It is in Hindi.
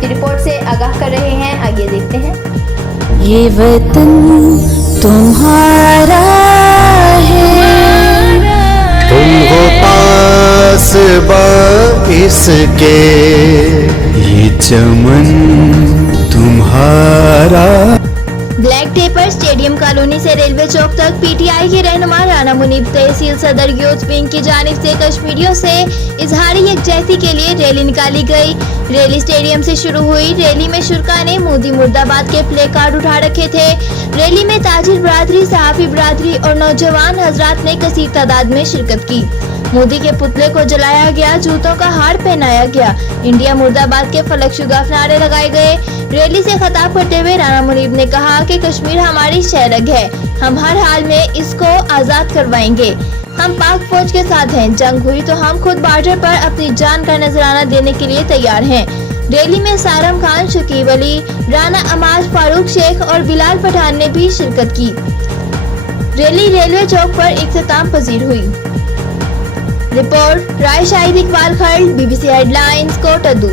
आपकी रिपोर्ट से आगाह कर रहे हैं, आगे देखते हैं। ये वतन तुम्हारा है, तुम हो पासबा इसके, ये चमन तुम्हारा। ब्लैक डे पर स्टेडियम कॉलोनी से रेलवे चौक तक पीटीआई के रहनुमा राना मुनीब तहसील सदर यूथ विंग की जानिब से कश्मीरियों से इजहारी यकजहती के लिए रैली निकाली गई। रैली स्टेडियम से शुरू हुई। रैली में शुरका ने मोदी मुर्दाबाद के प्ले कार्ड उठा रखे थे। रैली में ताजिर बरादरी, सहाफी बरादरी और नौजवान हजरात ने कसीर तादाद में शिरकत की। मोदी के पुतले को जलाया गया, जूतों का हार पहनाया गया, इंडिया मुर्दाबाद के फलक शुगाफ नारे लगाए गए। रैली से खिताब करते हुए राना मुनीब ने कहा कि कश्मीर हमारी शहरग है, हम हर हाल में इसको आजाद करवाएंगे। हम पाक फौज के साथ हैं, जंग हुई तो हम खुद बॉर्डर पर अपनी जान का नजराना देने के लिए तैयार हैं। रैली में सारम खान, शकीब अली, राना अमाज, फारूक शेख और बिलाल पठान ने भी शिरकत की। रैली रेलवे चौक पर इख्तिताम पजीर हुई। रिपोर्ट राय शाहिद इकबाल खल्ड, BBC हेडलाइंस, कोटद्दू।